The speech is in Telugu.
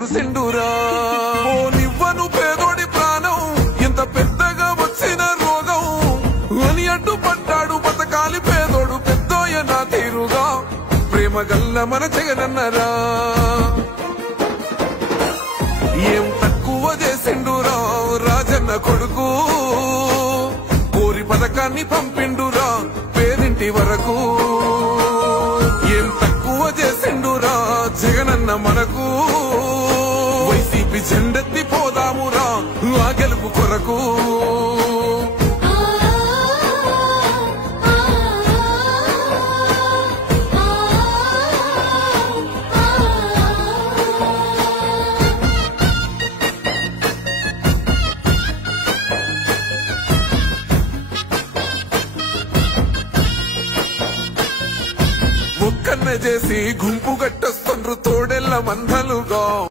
కురిసిండురా ఓ నివ్వను పేదోడి ప్రాణం ఇంత పెద్దగా వచ్చిన రోగం అని అడ్డు పడ్డాడు బతకాలి పేదోడు పెద్దోయ నా తీరుగా ప్రేమ గల్ల మన జగనన్నరా ఏం తక్కువ చేసిండురా రాజన్న కొడుకు కోరి పథకాన్ని పంపిండురా పేదింటి వరకు ఏం తక్కువ చేసిండురా జగనన్న మనకు వైసీపీ జెండెత్తి పోదామురా ఆ గెలుపు కొరకు ఒక్కన్న చేసి గుంపు గట్టొస్తుండ్రు తోడెల్ల మందలుగా